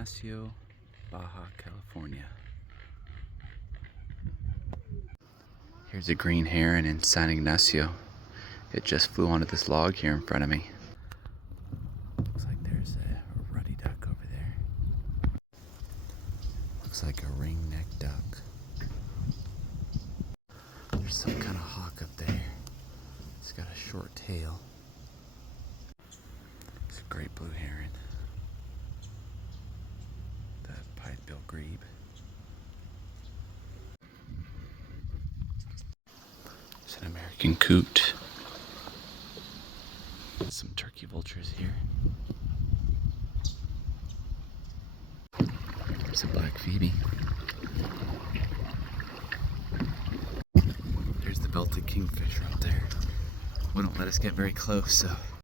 Ignacio, Baja, California. Here's a green heron in San Ignacio. It just flew onto this log here in front of me. Looks like there's a ruddy duck over there. Looks like a ring-necked duck. There's some kind of hawk up there. It's got a short tail. It's a great blue heron. The pied-billed grebe. It's an American coot. Some turkey vultures here. There's a black phoebe. There's the belted kingfisher up there. Wouldn't let us get very close, so